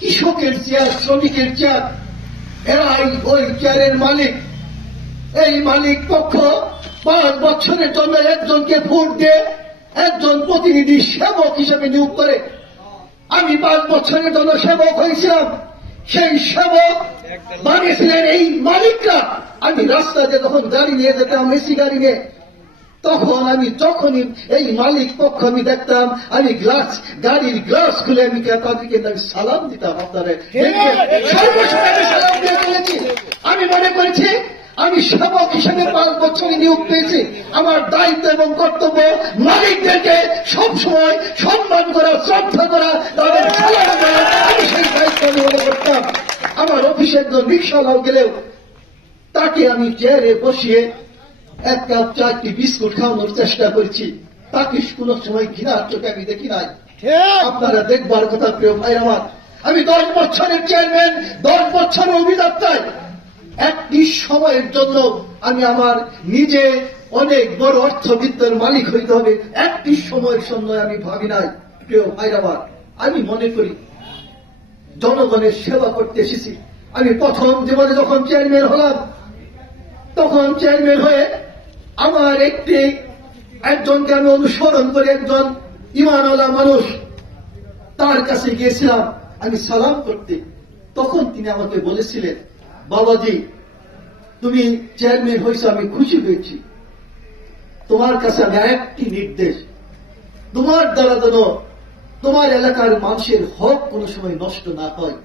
কৃষকের চেয়ার, শ্রমিকের চেয়ার, এরা ওই চেয়ারের মালিক। এই মালিক পক্ষ 5 বছরের জন্য একজনকে ভোট দিয়ে একজন প্রতিনিধি সেবক হিসেবে নিয়োগ করে। আমি 5 বছরের জন্য সেবক হয়েছিলাম। সেই সেবক বানিয়েছিলেন এই মালিকরা। আমি রাস্তাতে যখন গাড়ি নিয়ে যেতাম, এসি গাড়ি নিয়ে, তখন আমি যখনই এই মালিক পক্ষ আমি দেখতাম, আমি গাড়ির গ্লাস খুলে আমি তাদেরকে আমি সালাম দিতাম। আপনারা সর্বসময় আমি সালাম দিয়ে চলেছি। আমি মনে করেছি আমি সেবক হিসেবে 5 বছরে নিয়োগ পেয়েছি। আমার দায়িত্ব এবং কর্তব্য মালিকদেরকে সবসময় সম্মান করা, শ্রদ্ধা করা, তাদের সালাম করা। আমি সেই দায়িত্ব গ্রহণ করতাম। আমার অফিসে একজন রিক্সাওয়ালাও গেলেও তাকে আমি চেয়ারে বসিয়ে 1 কাপ চা, 1টি বিস্কুট খাওয়ানোর চেষ্টা করেছি। তাকে কোন সময় ঘৃণার চোখে আমি দেখি নাই। আপনারা দেখবার কথা প্রিয় ভাই আমার। আমি 10 বছরের চেয়ারম্যান, 10 বছরের অভিযাত্রায় একটি সময়ের জন্য আমি আমার নিজে অনেক বড় অর্থবিত্তের মালিক হইতে হবে, একটি সময়ের জন্য আমি ভাবি নাই। প্রিয় ভাই আমার, আমি মনে করি জনগণের সেবা করতে এসেছি। আমি প্রথম জীবনে যখন চেয়ারম্যান হলাম, তখন চেয়ারম্যান হয়ে আমার একজনকে আমি অনুসরণ করে, একজন ইমানওয়ালা মানুষ, তার কাছে গিয়েছিলাম আমি সালাম করতে। তখন তিনি আমাকে বলেছিলেন, বাবাজি, তুমি চেয়ারম্যান হয়েছ, আমি খুশি হয়েছি। তোমার কাছে আমি একটি নির্দেশ, তোমার দ্বারা যেন তোমার এলাকার মানুষের হক কোন সময় নষ্ট না হয়,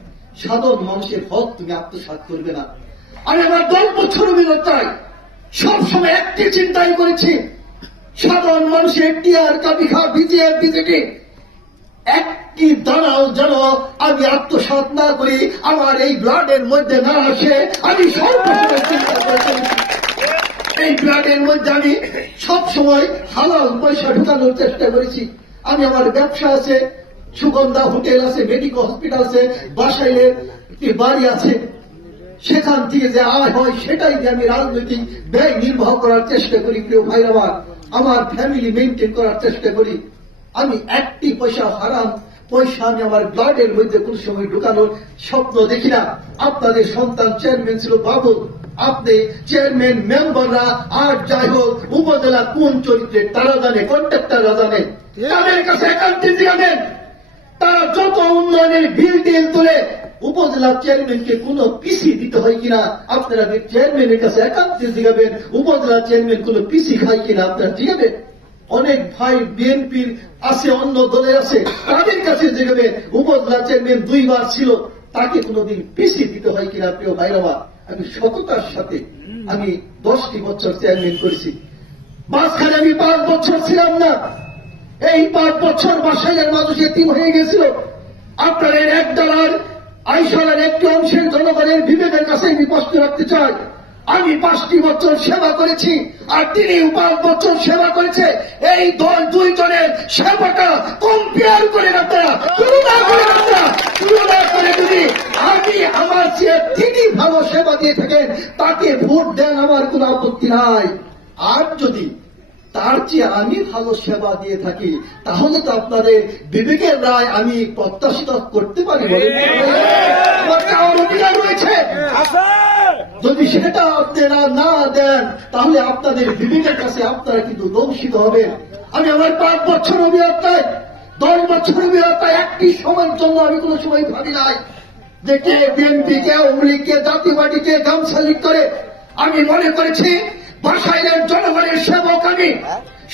সাধারণ মানুষের হক তুমি আত্মসাৎ করবে না। আমি আমার 10 বছর অভিজ্ঞতায় সবসময় একটি চিন্তাই করেছি, সাধারণ মানুষের টিআর, কাবিখা, বিজিএফ, বিজেপি একটি দানাও যেন আমি আত্মসাৎ না করি, আমার এই ব্লাডের মধ্যে না আসে। আমি সর্বসময় চিন্তা করেছি, এই ব্লাডের মধ্যে আমি সবসময় হালাল পয়সা ঢুকানোর চেষ্টা করেছি। আমি আমার ব্যবসা আছে, সুগন্ধা হোটেল আছে, মেডিকেল হসপিটাল আছে, বাসাইলের একটি বাড়ি আছে, সেখান থেকে যে আয় হয় সেটাই দিয়ে আমি রাজনৈতিক ব্যয় নির্বাহ করার চেষ্টা করি। প্রিয় ভাই আমার ফ্যামিলি মেনটেন করার চেষ্টা করি। আমি একটি পয়সা হারাম পয়সা আমি আমার ব্লাডের মধ্যে কোন সময় ঢুকানোর স্বপ্ন দেখি না। আপনাদের সন্তান চেয়ারম্যান ছিল বাবুল, আপনি চেয়ারম্যান, মেম্বাররা আর যাই হোক উপজেলা কোন চরিত্রের তারা জানে, কন্ট্রাক্টররা জানে। তাদের কাছে একান্তে জিজ্ঞাসেন, তারা যত উন্নয়নের বিল টিল তুলে উপজেলা চেয়ারম্যানকে কোন পিসি দিতে হয় কিনা আপনারা চেয়ারম্যানের কাছে একান্তে জিজ্ঞাবেন। উপজেলা চেয়ারম্যান কোন পিসি খায় কিনা আপনারা জিজ্ঞাবেন। অনেক ভাই বিএনপির আছে, অন্য দলের আছে, তাদের কাছে জিজ্ঞাবেন উপজেলা চেয়ারম্যান 2 বার ছিল, তাকে কোনদিন পিসি দিতে হয় কিনা। প্রিয় ভাইরা, আমি সততার সাথে আমি 10টি বছর চেয়ারম্যান করেছি। মাঝখানে আমি 5 বছর ছিলাম না। এই 5 বছর বাসাইলের মানুষ এতিম হয়ে গেছিল। আপনাদের একদলার আইসালার একটি অংশের জনগণের বিবেকের কাছে আমি প্রশ্ন রাখতে চাই, আমি 5টি বছর সেবা করেছি আর তিনিও 5 বছর সেবা করেছে। এই দল 2 জনের সেবাটা কম্পেয়ার করেন আপনারা, তুলনা করেন আপনারা। তুলনা করে যদি আমি আমার চেয়ে তিনি ভালো সেবা দিয়ে থাকেন, তাকে ভোট দেন, আমার কোন আপত্তি নাই। আর যদি তার চেয়ে আমি ভালো সেবা দিয়ে থাকি, তাহলে তো আপনাদের বিবেকের রায় আমি প্রত্যাশিত করতে পারি। আমার অধিকার রয়েছে। যদি সেটা আপনারা না দেন, তাহলে আপনাদের বিবেকের কাছে আপনারা কিন্তু দংশিত হবেন। আমি আমার 5 বছর অভিজ্ঞতায়, 10 বছর অভিজ্ঞতায় একটি সময়ের জন্য আমি কোন সময় ভাবি নাই যে কে বিএনপি, কে আওয়ামী লীগ, কে জাতীয়বাদী, কে গামছা লীগ করে। আমি মনে করেছি বাসাইলের জনগণের সেবক আমি,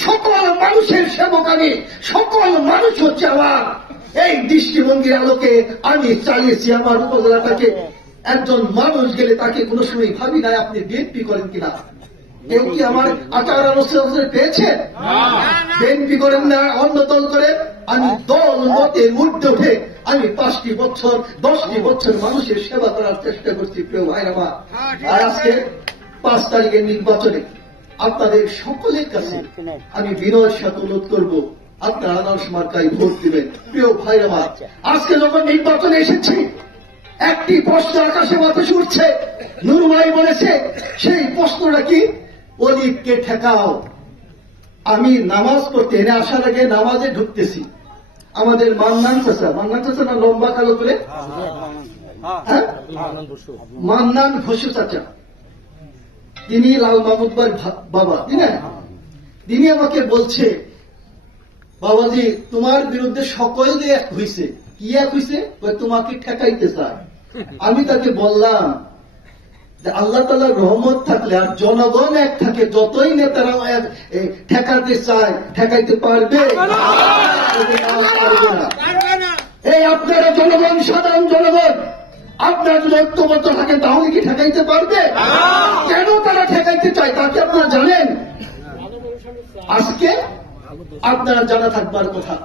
সকল মানুষের সেবক আমি, সকল মানুষ হচ্ছে আমার। এই দৃষ্টিভঙ্গির আলোকে আমি চালিয়েছি আমার উপজেলাটাকে। একজন মানুষ গেলে তাকে কোন সময় ভাবি নাই আপনি বিএনপি করেন কিনা। কেউ কি আমার 18 পেয়েছে? বিএনপি করেন না, অন্য দল করেন। আমি দল মতের ঊর্ধ্বে উঠে আমি 5টি বছর 10টি বছর মানুষের সেবা করার চেষ্টা করছি। প্রিয় ভাইরা, আর আজকে 5 তারিখের নির্বাচনে আপনাদের সকলের কাছে আমি বিনয়ের সাথে অনুরোধ করব, আপনারা আনারস মার্কায় ভোট দিবেন। প্রিয় ভাইরা, আজকে যখন নির্বাচনে এসেছি, একটি প্রশ্ন আকাশে বাতাসে উঠছে। নুরু ভাই বলেছে, সেই প্রশ্নটা কি? অলিভকে ঠেকাও। আমি নামাজ পড়তে এনে আসার আগে নামাজে ঢুকতেছি, আমাদের মান্নান চাচা না লম্বা কালো করে, হ্যাঁ, মান্নান ঘোষ চাচা, তিনি লাল মাহমুদ ভাই বাবা, তাই না? তিনি আমাকে বলছে, বাবাজি তোমার বিরুদ্ধে সকলে এক হইছে। কি এক হইছে? তোমাকে ঠেকাইতে চায়। আমি তাকে বললাম যে আল্লাহ তাআলার রহমত থাকলে আর জনগণ এক থাকে, যতই নেতারা ঠেকাতে চায় ঠেকাইতে পারবে না। এই আপনারা জনগণ, সাধারণ জনগণ, আপনারা যদি ঐক্যবদ্ধ থাকেন তাহলে কি ঠেকাইতে পারবে? কেন তারা ঠেকাইতে চায় তা কি আপনারা জানেন? আজকে আপনারা জানা থাকবার কথা।